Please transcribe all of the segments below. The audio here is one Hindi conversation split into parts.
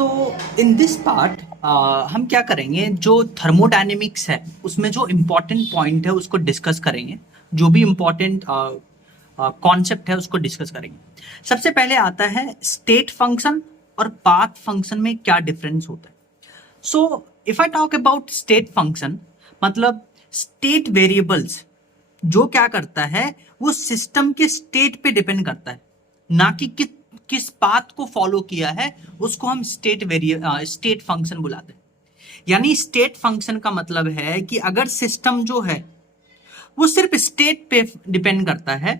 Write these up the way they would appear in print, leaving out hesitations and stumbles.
सो इन दिस पार्ट हम क्या करेंगे, जो थर्मोडायनेमिक्स है उसमें जो इम्पोर्टेंट पॉइंट है उसको डिस्कस करेंगे। जो भी इम्पोर्टेंट कॉन्सेप्ट है उसको डिस्कस करेंगे। सबसे पहले आता है स्टेट फंक्शन और पाथ फंक्शन में क्या डिफरेंस होता है। So if I talk about state function, मतलब स्टेट वेरिएबल्स जो क्या करता है वो सिस्टम के स्टेट पे डिपेंड करता है, ना कि किस पाथ को फॉलो किया है उसको हम स्टेट फंक्शन बुलाते हैं। यानी स्टेट फंक्शन का मतलब है कि अगर सिस्टम जो है वो सिर्फ स्टेट पे डिपेंड करता है,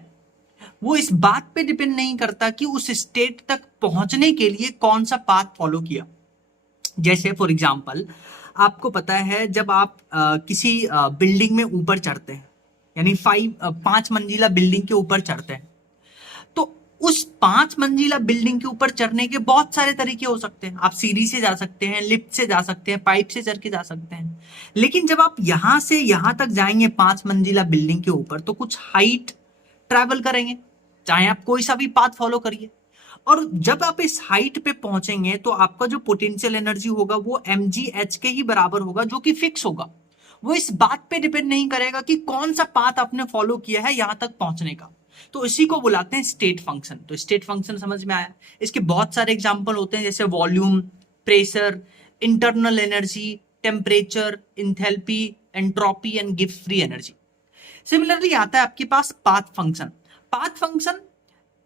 वो इस बात पे डिपेंड नहीं करता कि उस स्टेट तक पहुंचने के लिए कौन सा पाथ फॉलो किया। जैसे फॉर एग्जाम्पल आपको पता है, जब आप किसी बिल्डिंग में ऊपर चढ़ते हैं, यानी 5 मंजिला बिल्डिंग के ऊपर चढ़ते हैं, तो उस 5 मंजिला बिल्डिंग के ऊपर चढ़ने के बहुत सारे तरीके हो सकते हैं। आप सीढ़ी से जा सकते हैं, लिफ्ट से जा सकते हैं, पाइप से चढ़ के जा सकते हैं। लेकिन जब आप यहां से यहां तक जाएंगे 5 मंजिला बिल्डिंग के ऊपर, तो कुछ हाइट ट्रैवल करेंगे, चाहे आप कोई सा भी पाथ फॉलो करिए। और जब आप इस हाइट पे पहुंचेंगे तो आपका जो पोटेंशियल एनर्जी होगा वो mgh के ही बराबर होगा, जो कि फिक्स होगा। वो इस बात पे डिपेंड नहीं करेगा कि कौन सा पाथ आपने फॉलो किया है यहां तक पहुंचने का। तो इसी को बुलाते हैं स्टेट फंक्शन। तो स्टेट फंक्शन समझ में आया। इसके बहुत सारे एग्जांपल होते हैं, जैसे volume, pressure, internal energy, temperature, enthalpy, entropy and Gibbs free energy. Similarly आता है आपके पास path function. Path function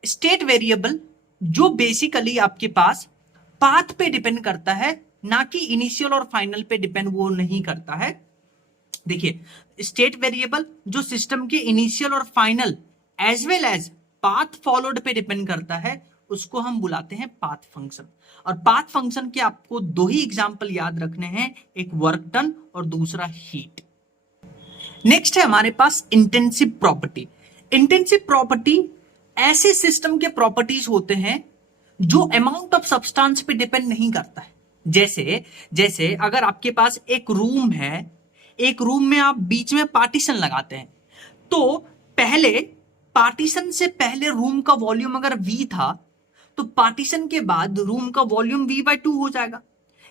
state variable जो बेसिकली आपके पास पाथ पे डिपेंड करता है, ना कि इनिशियल और फाइनल पे डिपेंड वो नहीं करता है। देखिए, स्टेट वेरिएबल जो सिस्टम के इनिशियल और final as well as path followed पे डिपेंड करता है, उसको हम बुलाते हैं पाथ फंक्शन। और पाथ फंक्शन के आपको दो ही एग्जांपल याद रखने हैं, एक वर्क डन और दूसरा हीट। नेक्स्ट है हमारे पास इंटेंसिव प्रॉपर्टी। इंटेंसिव प्रॉपर्टी ऐसे सिस्टम के प्रॉपर्टीज होते हैं जो अमाउंट ऑफ सब्सटेंस पे डिपेंड नहीं करता है। जैसे जैसे अगर आपके पास एक रूम है, एक रूम में आप बीच में पार्टीशन लगाते हैं, तो पहले पार्टीशन से पहले रूम का वॉल्यूम अगर V था, तो पार्टीशन के बाद रूम का वॉल्यूम V/2 हो जाएगा।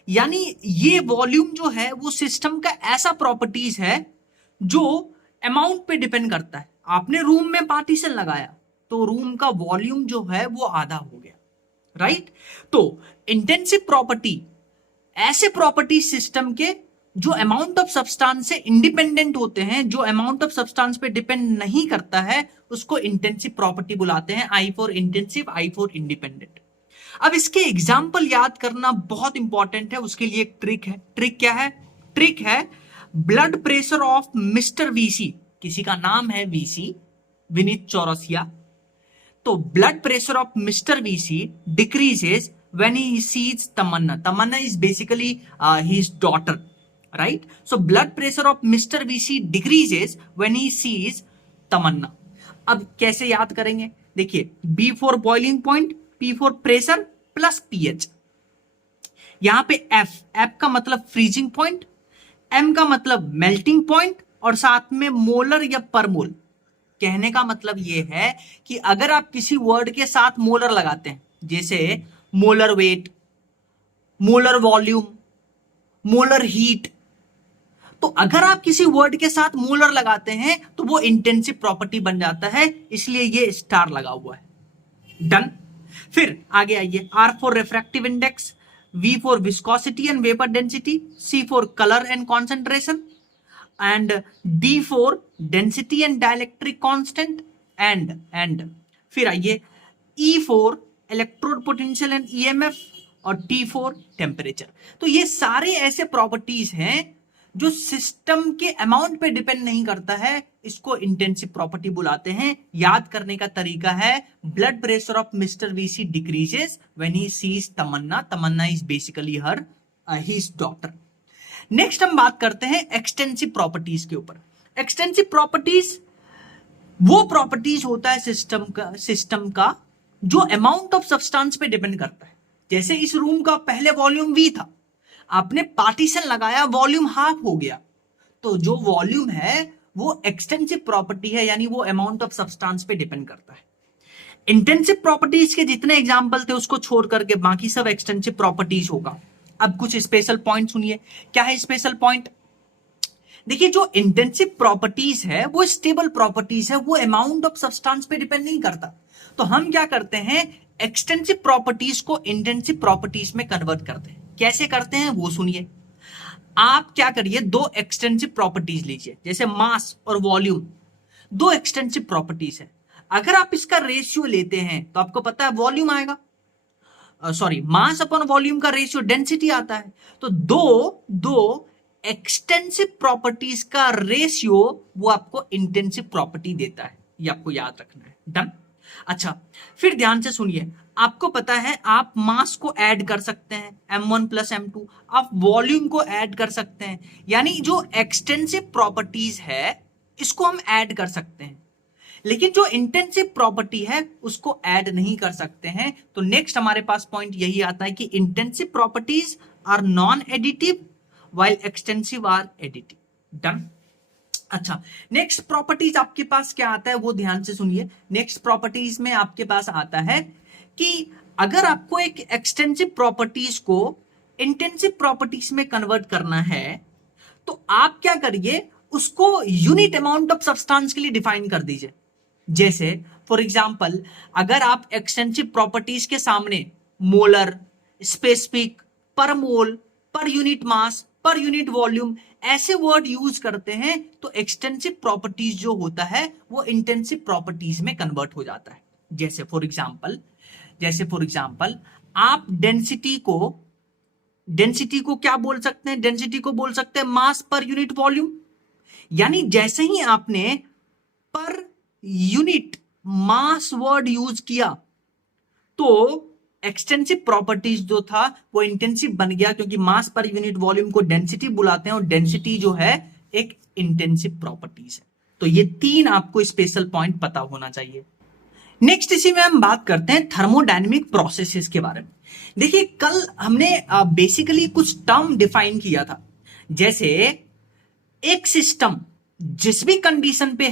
यानी ये वॉल्यूम जो है वो सिस्टम का ऐसा प्रॉपर्टीज है जो अमाउंट पे डिपेंड करता है। आपने रूम में पार्टीशन लगाया तो रूम का वॉल्यूम जो है वो आधा हो गया, राइट। तो इंटेंसिव प्रॉपर्टी ऐसे प्रॉपर्टी सिस्टम के जो अमाउंट ऑफ सब्सटेंस से इंडिपेंडेंट होते हैं, जो अमाउंट ऑफ सब्सटेंस पे डिपेंड नहीं करता है, उसको इंटेंसिव प्रॉपर्टी बुलाते हैं। I for intensive, I for independent. अब इसके एग्जाम्पल याद करना बहुत इंपॉर्टेंट है, उसके लिए एक ट्रिक है। ट्रिक क्या है? ट्रिक है blood pressure of mister VC. किसी का नाम है वीसी, विनीत चौरसिया। तो blood pressure of mister VC decreases when he sees Tamanna. Tamanna is basically his daughter, right? So blood pressure of Mr. VC decreases when he sees Tamanna. अब कैसे याद करेंगे? देखिए, B for boiling point, P for pressure plus pH। यहां पे F का मतलब फ्रीजिंग पॉइंट, M का मतलब मेल्टिंग पॉइंट, और साथ में मोलर या पर मोल। कहने का मतलब यह है कि अगर आप किसी वर्ड के साथ मोलर लगाते हैं, जैसे molar weight, molar volume, molar heat, तो अगर आप किसी वर्ड के साथ मोलर लगाते हैं तो वो इंटेंसिव प्रॉपर्टी बन जाता है, इसलिए ये स्टार लगा हुआ है। डन। फिर आगे आइए, R for refractive index, V for viscosity and vapour density, C for colour and concentration, and D for density and dielectric constant, and फिर आइए E for electrode potential and EMF, और T फॉर टेम्परेचर। तो ये सारे ऐसे प्रॉपर्टीज हैं जो सिस्टम के अमाउंट पे डिपेंड नहीं करता है, इसको इंटेंसिव प्रॉपर्टी बुलाते हैं। याद करने का तरीका है, blood pressure of mister VC decreases when he sees Tamanna. Tamanna is basically her his daughter. Next हम बात करते हैं एक्सटेंसिव प्रॉपर्टीज के ऊपर। एक्सटेंसिव प्रॉपर्टीज वो प्रॉपर्टीज होता है सिस्टम का जो अमाउंट ऑफ सब्सटेंस पे डिपेंड करता है। जैसे इस रूम का पहले वॉल्यूम V था, आपने पार्टीशन लगाया, वॉल्यूम हाफ हो गया, तो जो वॉल्यूम है वो एक्सटेंसिव प्रॉपर्टी है, यानी वो अमाउंट ऑफ सब्सटेंस पे डिपेंड करता है। इंटेंसिव प्रॉपर्टीज के जितने एग्जाम्पल थे उसको छोड़ करके बाकी सब एक्सटेंसिव प्रॉपर्टीज होगा। अब कुछ स्पेशल पॉइंट सुनिए, क्या है स्पेशल पॉइंट? देखिए, जो इंटेंसिव प्रॉपर्टीज है वो स्टेबल प्रॉपर्टीज है, वो अमाउंट ऑफ सब्सटेंस पे डिपेंड नहीं करता। तो हम क्या करते हैं, एक्सटेंसिव प्रॉपर्टीज को इंटेंसिव प्रॉपर्टीज में कन्वर्ट करते हैं। कैसे करते हैं वो सुनिए। आप क्या करिए, दो एक्सटेंसिव प्रॉपर्टीज लीजिए, जैसे मास और वॉल्यूम, दो एक्सटेंसिव प्रॉपर्टीज है। अगर आप इसका रेशियो लेते हैं तो आपको पता है वॉल्यूम आएगा, सॉरी मास अपॉन वॉल्यूम का रेशियो डेंसिटी आता है। तो दो दो एक्सटेंसिव प्रॉपर्टीज का रेशियो वो आपको इंटेंसिव प्रॉपर्टी देता है, ये आपको याद रखना है। डन। अच्छा, फिर ध्यान से सुनिए, आपको पता है आप मास को ऐड कर सकते हैं m1 प्लस m2, आप वॉल्यूम को ऐड कर सकते हैं, यानी जो एक्सटेंसिव प्रॉपर्टीज है इसको हम ऐड कर सकते हैं, लेकिन जो इंटेंसिव प्रॉपर्टी है उसको ऐड नहीं कर सकते हैं। तो नेक्स्ट हमारे पास पॉइंट यही आता है कि intensive properties are non additive while extensive are additive। Done. अच्छा, नेक्स्ट प्रॉपर्टीज आपके पास क्या आता है वो ध्यान से सुनिए। नेक्स्ट प्रॉपर्टीज में आपके पास आता है कि अगर आपको एक एक्सटेंसिव प्रॉपर्टीज को इंटेंसिव प्रॉपर्टीज में कन्वर्ट करना है तो आप क्या करिए, उसको यूनिट अमाउंट ऑफ सब्सटेंस के लिए डिफाइन कर दीजिए। जैसे फॉर एग्जांपल, अगर आप एक्सटेंसिव प्रॉपर्टीज के सामने मोलर, स्पेसिफिक, पर मोल, per unit mass, per unit volume ऐसे वर्ड यूज करते हैं तो एक्सटेंसिव प्रॉपर्टीज जो होता है वो इंटेंसिव प्रॉपर्टीज में कन्वर्ट हो जाता है। जैसे फॉर एग्जांपल आप डेंसिटी को क्या बोल सकते हैं, डेंसिटी को बोल सकते हैं मास पर यूनिट वॉल्यूम। यानी जैसे ही आपने per unit mass word use किया तो एक्सटेंसिव प्रॉपर्टीज जो था वो इंटेंसिव बन गया, क्योंकि मास पर यूनिट वॉल्यूम को डेंसिटी बुलाते हैं और डेंसिटी जो है एक इंटेंसिव प्रॉपर्टीज है। तो ये तीन आपको स्पेशल पॉइंट पता होना चाहिए। नेक्स्ट इसी में हम बात करते हैं थर्मोडायनेमिक प्रोसेसेस के बारे में। देखिए, कल हमने बेसिकली कुछ टर्म डिफाइन किया था, जैसे एक सिस्टम जिस भी कंडीशन पे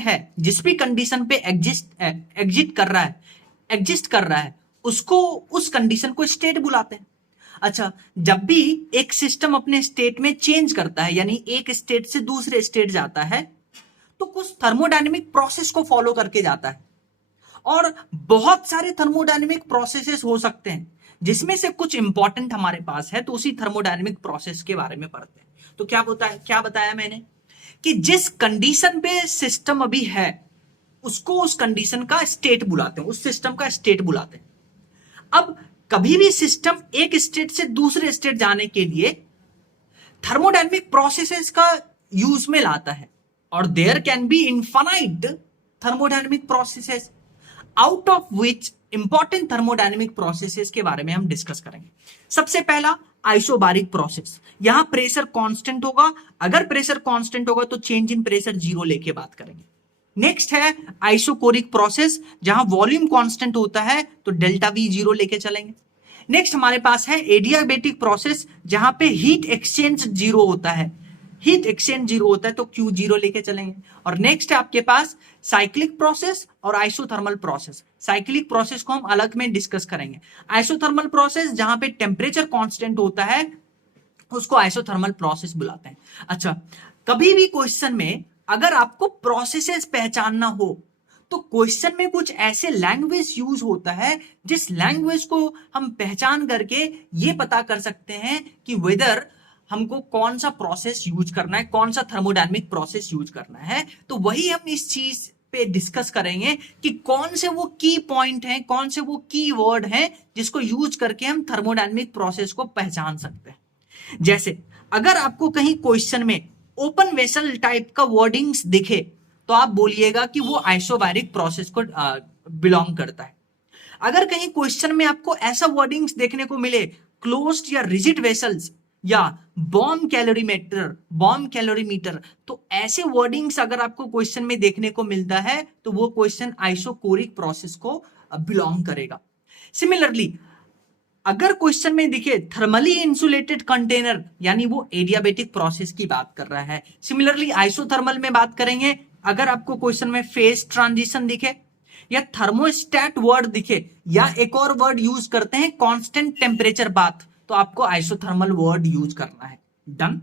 एग्जिस्ट कर रहा है उसको, उस कंडीशन को स्टेट बुलाते हैं। अच्छा, जब भी एक सिस्टम अपने स्टेट में चेंज करता है, यानी एक स्टेट से दूसरे स्टेट जाता है, तो कुछ थर्मोडायनेमिक प्रोसेस को फॉलो करके जाता है। और बहुत सारे थर्मोडायनेमिक प्रोसेसेस हो सकते हैं, जिसमें से कुछ इंपॉर्टेंट हमारे पास है, तो उसी थर्मोडायनेमिक प्रोसेस के बारे में पढ़ते हैं। तो क्या बताया मैंने कि जिस कंडीशन पे सिस्टम अभी है उसको उस कंडीशन का स्टेट बुलाते हैं, उस सिस्टम का स्टेट बुलाते हैं। अब कभी भी सिस्टम एक स्टेट से दूसरे स्टेट जाने के लिए थर्मोडायनेमिक प्रोसेसेस का यूज में लाता है, और there can be infinite thermodynamic processes, out of which important thermodynamic processes के बारे में हम डिस्कस करेंगे। सबसे पहला आइसोबारिक प्रोसेस, यहां प्रेशर कांस्टेंट होगा, अगर प्रेशर कांस्टेंट होगा तो चेंज इन प्रेशर जीरो लेके बात करेंगे। नेक्स्ट है आइसोकोरिक प्रोसेस, जहां वॉल्यूम कांस्टेंट होता है तो डेल्टा वी जीरो लेके चलेंगे। नेक्स्ट हमारे पास है एडियाबेटिक प्रोसेस, जहां पे हीट एक्सचेंज जीरो होता है, तो क्यू जीरो लेके चलेंगे। और नेक्स्ट है आपके पास साइक्लिक प्रोसेस और आइसोथर्मल प्रोसेस। साइक्लिक प्रोसेस को हम अलग में डिस्कस करेंगे। आइसोथर्मल प्रोसेस जहां पे टेम्परेचर कांस्टेंट होता है उसको आइसोथर्मल प्रोसेस बुलाते हैं। अच्छा, कभी भी क्वेश्चन में अगर आपको प्रोसेसेस पहचानना हो तो क्वेश्चन में कुछ ऐसे लैंग्वेज यूज होता है जिस लैंग्वेज को हम पहचान करके ये पता कर सकते हैं कि वेदर हमको कौन सा प्रोसेस यूज करना है, कौन सा थर्मोडायनेमिक प्रोसेस यूज करना है। तो वही हम इस चीज पे डिस्कस करेंगे कि कौन से वो की पॉइंट हैं, कौन से वो की वर्ड हैं जिसको यूज करके हम थर्मोडायनेमिक प्रोसेस को पहचान सकते हैं। जैसे अगर आपको कहीं क्वेश्चन में ओपन वेसल टाइप का वर्डिंग्स दिखे तो आप बोलिएगा कि वो आइसोबैरिक प्रोसेस को बिलोंग करता है। अगर कहीं क्वेश्चन में आपको ऐसा वर्डिंग्स देखने को मिले क्लोज्ड या रिजिड वेसल्स या बॉम्ब कैलोरीमीटर, तो ऐसे वर्डिंग्स अगर आपको क्वेश्चन में देखने को मिलता है तो वो क्वेश्चन आइसोकोरिक प्रोसेस को बिलोंग करेगा। सिमिलरली अगर क्वेश्चन में दिखे थर्मली इंसुलेटेड कंटेनर, यानी वो एडियाबेटिक प्रोसेस की बात कर रहा है। सिमिलरली आइसोथर्मल में बात करेंगे, अगर आपको क्वेश्चन में फेज ट्रांजिशन दिखे, या थर्मोस्टेट वर्ड दिखे या एक और वर्ड यूज करते हैं कांस्टेंट टेम्परेचर बाथ, तो आपको आइसोथर्मल वर्ड यूज करना है। डन।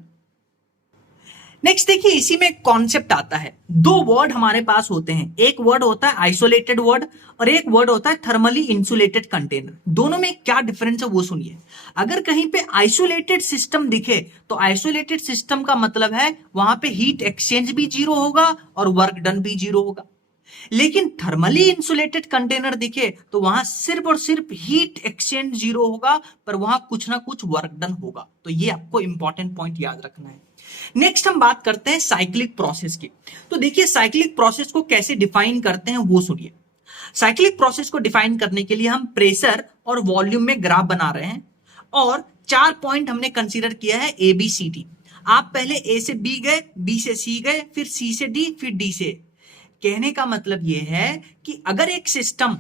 नेक्स्ट देखिए, इसी में कॉन्सेप्ट आता है, दो वर्ड हमारे पास होते हैं, एक वर्ड होता है आइसोलेटेड वर्ड और एक वर्ड होता है थर्मली इंसुलेटेड कंटेनर। दोनों में क्या डिफरेंस है वो सुनिए। अगर कहीं पे आइसोलेटेड सिस्टम दिखे तो आइसोलेटेड सिस्टम का मतलब है वहां पे हीट एक्सचेंज भी जीरो होगा और वर्क डन भी जीरो होगा। लेकिन थर्मली इंसुलेटेड कंटेनर दिखे तो वहां सिर्फ और सिर्फ हीट एक्सचेंज जीरो होगा, पर वहां कुछ ना कुछ वर्क डन होगा। तो ये आपको इंपॉर्टेंट पॉइंट याद रखना है। नेक्स्ट हम बात करते हैं साइक्लिक प्रोसेस की। तो देखिए साइक्लिक प्रोसेस को कैसे डिफाइन करते हैं वो सुनिए। साइक्लिक प्रोसेस को डिफाइन करने के लिए हम प्रेशर और वॉल्यूम में ग्राफ बना रहे हैं और 4 पॉइंट हमने कंसीडर किया है ए बी सी डी। आप पहले ए से बी गए, बी से सी गए, फिर सी से डी, फिर डी से। कहने का मतलब यह है कि अगर एक सिस्टम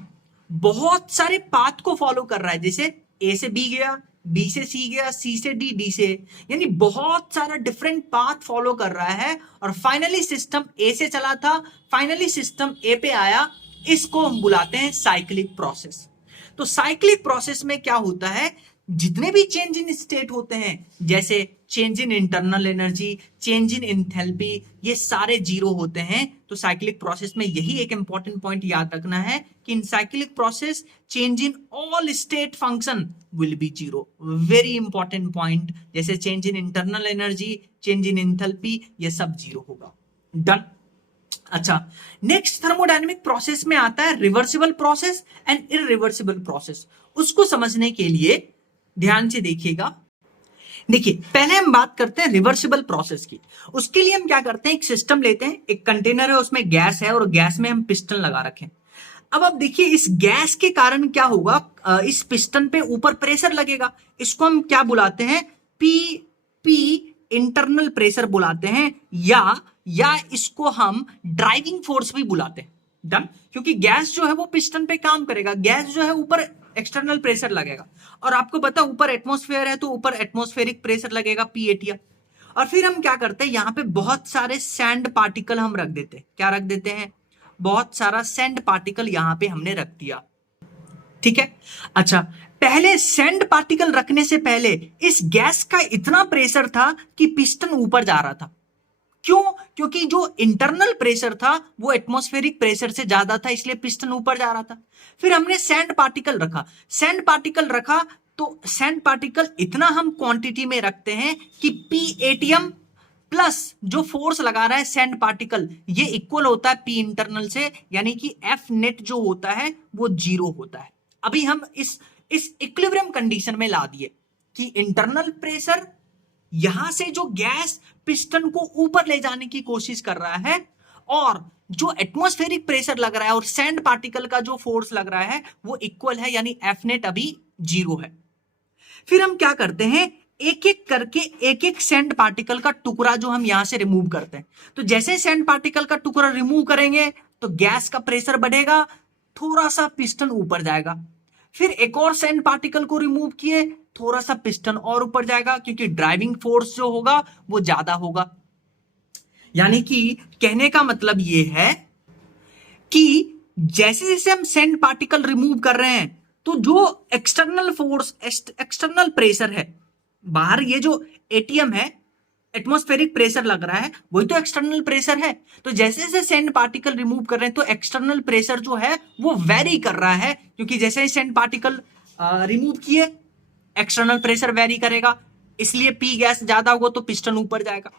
बहुत सारे पाथ को फॉलो कर रहा है, जैसे ए से बी गया, बी से सी गया, सी से डी, डी से, यानी बहुत सारा डिफरेंट पाथ फॉलो कर रहा है और फाइनली सिस्टम ए से चला था, फाइनली सिस्टम ए पे आया, इसको हम बुलाते हैं साइक्लिक प्रोसेस। तो साइक्लिक प्रोसेस में क्या होता है, जितने भी चेंज इन स्टेट होते हैं, जैसे change in internal energy, change in enthalpy, ये सारे जीरो होते हैं। तो साइक्लिक प्रोसेस में यही एक इंपॉर्टेंट पॉइंट याद रखना है कि in cyclic process change in all state function will be zero. Very important point, जैसे change in internal energy, change in enthalpy, ये सब जीरो होगा। डन। अच्छा, नेक्स्ट थर्मोडायनेमिक प्रोसेस में आता है reversible process and irreversible process. उसको समझने के लिए ध्यान से देखिएगा। देखिए पहले हम बात करते हैं रिवर्सिबल प्रोसेस की। उसके लिए हम क्या करते हैं, एक सिस्टम लेते हैं, एक कंटेनर है, उसमें गैस है और गैस में हम पिस्टन लगा रखें। अब आप देखिए इस गैस के कारण क्या होगा, इस पिस्टन पे ऊपर प्रेशर लगेगा, इसको हम क्या बुलाते हैं, पी इंटरनल प्रेशर बुलाते हैं, या इसको हम ड्राइविंग फोर्स भी बुलाते हैं। डन। क्योंकि गैस जो है वो पिस्टन पे काम करेगा, गैस जो है ऊपर एक्सटर्नल प्रेशर लगेगा और आपको पता है ऊपर एटमॉस्फेयर है तो ऊपर एटमॉस्फेरिक प्रेशर लगेगा पी एटिया। और फिर हम क्या करते हैं, यहां पे बहुत सारे सैंड पार्टिकल हम रख देते हैं। क्या रख देते हैं, बहुत सारा सैंड पार्टिकल यहां पे हमने रख दिया। ठीक है। अच्छा, पहले सैंड पार्टिकल रखने से पहले इस गैस का इतना प्रेशर था कि पिस्टन ऊपर जा रहा था। क्यों? क्योंकि जो इंटरनल प्रेशर था वो एटमॉस्फेरिक प्रेशर से ज्यादा था, इसलिए पिस्टन ऊपर जा रहा था। फिर हमने सैंड पार्टिकल रखा, सैंड पार्टिकल रखा तो सैंड पार्टिकल इतना हम क्वांटिटी में रखते हैं कि पी एटीएम प्लस जो फोर्स लगा रहा है सैंड पार्टिकल, ये इक्वल होता है पी इंटरनल से, यानी कि एफ नेट जो होता है वो जीरो होता है। अभी हम इस इक्विलिब्रियम कंडीशन में ला दिए कि इंटरनल प्रेशर यहां से जो गैस पिस्टन को ऊपर ले जाने की कोशिश कर रहा है और जो एटमॉस्फेरिक प्रेशर लग रहा है और सैंड पार्टिकल का जो फोर्स लग रहा है वो इक्वल है, यानी एफ नेट अभी जीरो है। फिर हम क्या करते हैं, एक एक करके एक एक सैंड पार्टिकल का टुकड़ा जो हम यहां से रिमूव करते हैं। तो जैसे सैंड पार्टिकल का टुकड़ा रिमूव करेंगे तो गैस का प्रेशर बढ़ेगा, थोड़ा सा पिस्टन ऊपर जाएगा। फिर एक और सैंड पार्टिकल को रिमूव किए, थोड़ा सा पिस्टन और ऊपर जाएगा, क्योंकि ड्राइविंग फोर्स जो होगा वो ज्यादा होगा। यानी कि कहने का मतलब ये है कि जैसे जैसे हम सैंड पार्टिकल रिमूव कर रहे हैं तो जो एक्सटर्नल फोर्स, एक्सटर्नल प्रेशर है बाहर, ये जो एटीएम है, एटमॉस्फेरिक प्रेशर लग रहा है, वही तो एक्सटर्नल प्रेशर है। तो जैसे जैसे सैंड पार्टिकल रिमूव कर रहे हैं तो एक्सटर्नल प्रेशर जो है वो वेरी कर रहा है, क्योंकि जैसे ही सैंड पार्टिकल रिमूव किए एक्सटर्नल प्रेशर वेरी करेगा, इसलिए पी गैस ज्यादा होगा तो पिस्टन ऊपर जाएगा।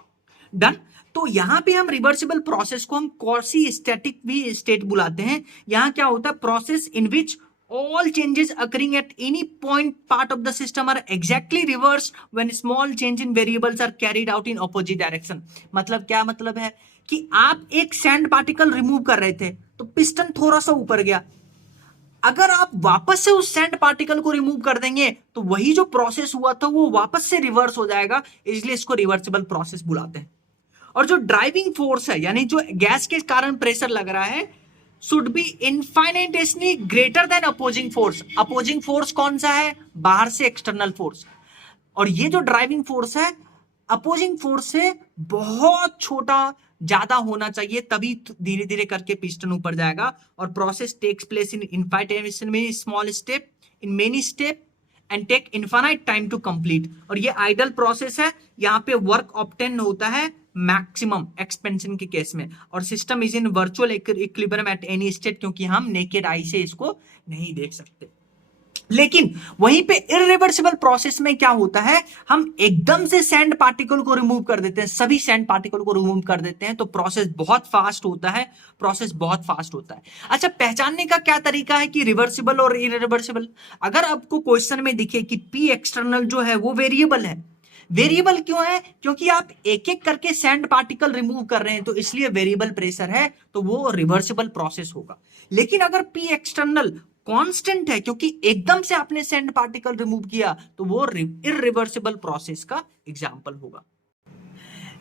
डन। तो यहां पे हम रिवर्सिबल प्रोसेस को हम क्वासी स्टैटिक भी स्टेट बुलाते हैं। यहां क्या होता है, process in which all changes occurring at any point part of the system are exactly reversed when small change in variables are carried out in opposite direction। मतलब क्या मतलब है कि आप एक सैंड पार्टिकल रिमूव कर रहे थे तो पिस्टन थोड़ा सा ऊपर गया, अगर आप वापस से उस सैंड पार्टिकल को रिमूव कर देंगे तो वही जो प्रोसेस हुआ था वो वापस से रिवर्स हो जाएगा, इसलिए इसको रिवर्सिबल प्रोसेस बुलाते हैं। और जो ड्राइविंग फोर्स है, यानी जो गैस के कारण प्रेशर लग रहा है, should be infinitesimally greater than opposing force. Opposing force कौन सा है, बाहर से एक्सटर्नल फोर्स, और ये जो ड्राइविंग फोर्स है अपोजिंग फोर्स से बहुत छोटा ज्यादा होना चाहिए, तभी धीरे धीरे करके पिस्टन ऊपर जाएगा। और process takes place in infinite में small step in many step and take infinite time to complete. और ये आइडल प्रोसेस है, यहाँ पे वर्क ऑब्टेन होता है मैक्सिमम एक्सपेंशन के केस में। और system is in virtual equilibrium at any state, क्योंकि हम नेकेड आई से इसको नहीं देख सकते। लेकिन वहीं पे इरिवर्सिबल प्रोसेस में क्या होता है, हम एकदम से सैंड पार्टिकल को रिमूव कर देते हैं, सभी सैंड पार्टिकल को रिमूव कर देते हैं, तो प्रोसेस बहुत फास्ट होता है, प्रोसेस बहुत फास्ट होता है। अच्छा, पहचानने का क्या तरीका है कि रिवर्सिबल और इरिवर्सिबल? अगर आपको क्वेश्चन में दिखे कि पी एक्सटर्नल जो है वो वेरिएबल है, वेरिएबल क्यों है? क्योंकि आप एक एक करके सैंड पार्टिकल रिमूव कर रहे हैं, तो इसलिए वेरिएबल प्रेशर है, तो वो रिवर्सिबल प्रोसेस होगा। लेकिन अगर पी एक्सटर्नल कांस्टेंट है, क्योंकि एकदम से आपने सैंड पार्टिकल रिमूव किया, तो वो इरिवर्सिबल प्रोसेस का एग्जांपल होगा।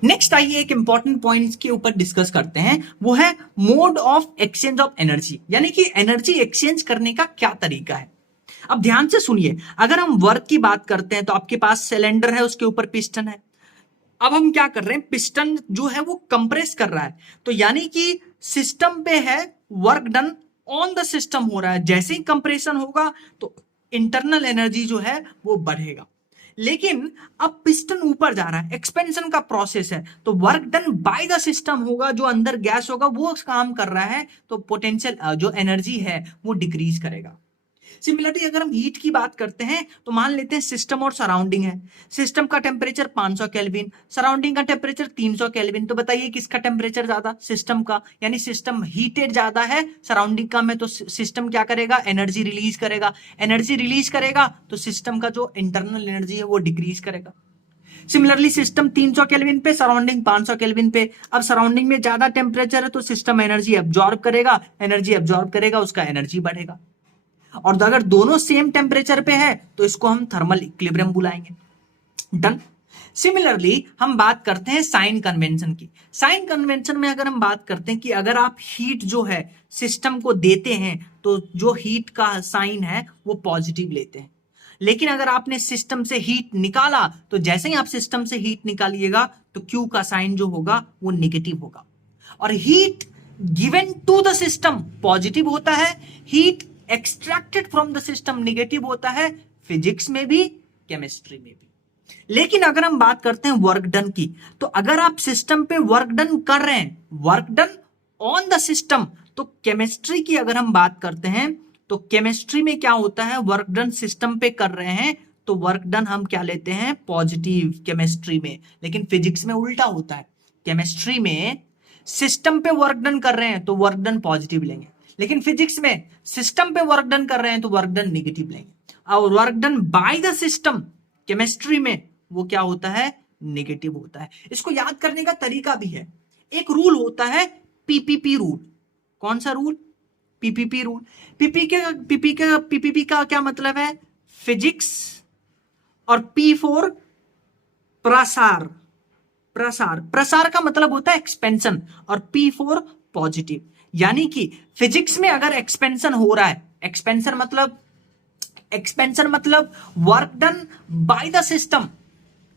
नेक्स्ट आइए एक इंपॉर्टेंट पॉइंट्स के ऊपर डिस्कस करते हैं, वो है mode of exchange of energy, यानी कि एनर्जी एक्सचेंज करने का क्या तरीका है। अब ध्यान से सुनिए, अगर हम वर्क की बात करते हैं तो आपके पास सिलेंडर है, उसके ऊपर पिस्टन है। अब हम क्या कर रहे हैं, पिस्टन जो है वो कंप्रेस कर रहा है, तो यानी कि सिस्टम पे है, work done on the system हो रहा है। जैसे ही कंप्रेशन होगा तो इंटरनल एनर्जी जो है वो बढ़ेगा। लेकिन अब पिस्टन ऊपर जा रहा है, एक्सपेंशन का प्रोसेस है, तो work done by the system होगा, जो अंदर गैस होगा वो काम कर रहा है, तो पोटेंशियल जो एनर्जी है वो डिक्रीज करेगा। सिमिलरली अगर हम हीट की बात करते हैं तो मान लेते हैं सिस्टम और सराउंडिंग है, सिस्टम का टेम्परेचर 500 केल्विन, सराउंडिंग का टेम्परेचर 300 केल्विन, तो बताइए किसका टेम्परेचर ज्यादा? सिस्टम का, यानी सिस्टम हीटेड ज्यादा है, सराउंडिंग कम है, तो सिस्टम क्या करेगा? एनर्जी रिलीज करेगा। एनर्जी रिलीज करेगा तो सिस्टम का जो इंटरनल एनर्जी है वो डिक्रीज करेगा। सिमिलरली सिस्टम 300 केल्विन पे, सराउंडिंग 500 केल्विन पे। अब सराउंडिंग में ज्यादा टेम्परेचर है तो सिस्टम एनर्जी एब्जॉर्ब करेगा, एनर्जी एब्जॉर्ब करेगा, उसका एनर्जी बढ़ेगा। और अगर दोनों सेम टेम्परेचर पे है तो इसको हम थर्मल इक्विलिब्रियम बुलाएंगे। डन। सिमिलरली हम बात करते हैं साइन कन्वेंशन की। साइन कन्वेंशन में अगर हम बात करते हैं कि अगर आप हीट जो है सिस्टम को देते हैं तो जो हीट का साइन है वो पॉजिटिव लेते हैं। लेकिन अगर आपने सिस्टम से हीट निकाला तो जैसे ही आप सिस्टम से हीट निकालिएगा तो क्यू का साइन जो होगा वो नेगेटिव होगा। और heat given to the system positive होता है, heat extracted from the system negative होता है, फिजिक्स में भी केमिस्ट्री में भी। लेकिन अगर हम बात करते हैं वर्क डन की, तो अगर आप सिस्टम पे वर्क डन कर रहे हैं, work done on the system, तो केमिस्ट्री की अगर हम बात करते हैं तो केमिस्ट्री में क्या होता है, वर्क डन सिस्टम पे कर रहे हैं तो वर्क डन हम क्या लेते हैं? पॉजिटिव केमिस्ट्री में। लेकिन फिजिक्स में उल्टा होता है, केमिस्ट्री में सिस्टम पे वर्क डन कर रहे हैं तो वर्क डन पॉजिटिव लेंगे, लेकिन फिजिक्स में सिस्टम पे वर्क डन कर रहे हैं तो वर्क डन नेगेटिव लेंगे। और work done by the system chemistry में वो क्या होता है? नेगेटिव होता है। इसको याद करने का तरीका भी है, एक रूल होता है पीपीपी रूल। कौन सा रूल? PPP rule. पीपीपी का क्या मतलब है? फिजिक्स, और पी फॉर प्रसार। प्रसार, प्रसार का मतलब होता है एक्सपेंशन, और पी फॉर पॉजिटिव। यानी कि फिजिक्स में अगर एक्सपेंशन हो रहा है, एक्सपेंशन मतलब work done by the system,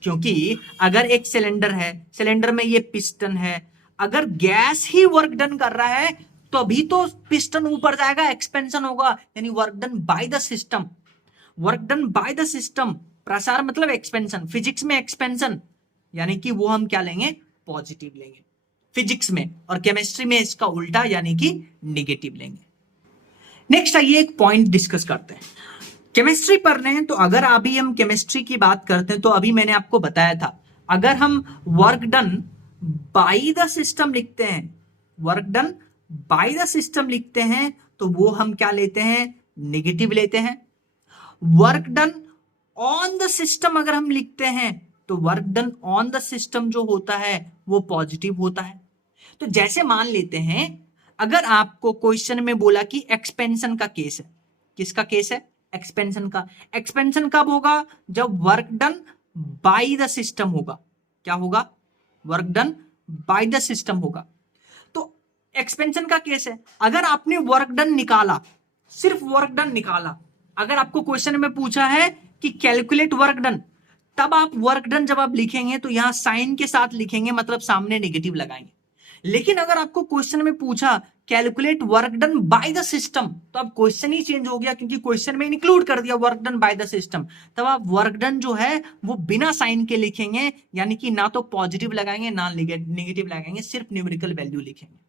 क्योंकि अगर एक सिलेंडर है, सिलेंडर में ये पिस्टन है, अगर गैस ही वर्क डन कर रहा है तो अभी तो पिस्टन ऊपर जाएगा, एक्सपेंशन होगा, यानी work done by the system. Work done by the system, प्रसार मतलब एक्सपेंशन, फिजिक्स में एक्सपेंशन, यानी कि वो हम क्या लेंगे? पॉजिटिव लेंगे फिजिक्स में, और केमिस्ट्री में इसका उल्टा यानी कि नेगेटिव लेंगे। नेक्स्ट आइए एक पॉइंट डिस्कस करते हैं। केमिस्ट्री पढ़ रहे हैं तो अगर अभी हम केमिस्ट्री की बात करते हैं तो अभी मैंने आपको बताया था, अगर हम work done by the system लिखते हैं, work done by the system लिखते हैं तो वो हम क्या लेते हैं? नेगेटिव लेते हैं। Work done on the system अगर हम लिखते हैं तो work done on the system जो होता है वो पॉजिटिव होता है। तो जैसे मान लेते हैं, अगर आपको क्वेश्चन में बोला कि एक्सपेंशन का केस है, किसका केस है? एक्सपेंशन का। एक्सपेंशन कब होगा? जब work done by the system होगा। क्या होगा? Work done by the system होगा। तो एक्सपेंशन का केस है, अगर आपने वर्क डन निकाला, सिर्फ वर्क डन निकाला, अगर आपको क्वेश्चन में पूछा है कि कैलकुलेट वर्क डन, तब आप वर्क डन जब आप लिखेंगे तो यहां साइन के साथ लिखेंगे, मतलब सामने नेगेटिव लगाएंगे। लेकिन अगर आपको क्वेश्चन में पूछा calculate work done by the system, तो अब क्वेश्चन ही चेंज हो गया, क्योंकि क्वेश्चन में इंक्लूड कर दिया work done by the system. तब आप वर्क डन जो है वो बिना साइन के लिखेंगे, यानी कि ना तो पॉजिटिव लगाएंगे ना नेगेटिव लगाएंगे, सिर्फ न्यूमेरिकल वैल्यू लिखेंगे।